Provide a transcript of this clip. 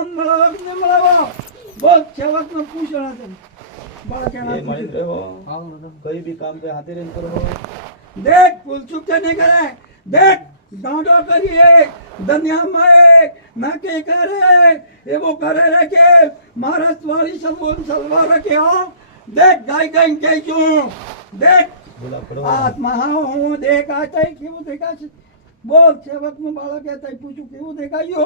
તમામ મળવાને મળવા બોલ સેવકનો પૂછણા છે બાળકેના ये मणि रहो कोई भी काम पे हाथे रेन करो देख भूल चूक के नहीं करे देख डांडो करिए दुनिया में ना के करे ये वो करे रे के महाराज वाली सलवार रखे हो देख गाय गाय के क्यों देख बोला पड़ो आत्मा हूँ देख आता है क्यों देखा बोल सेवक में बालक कहता है पूछू क्यों देखा यो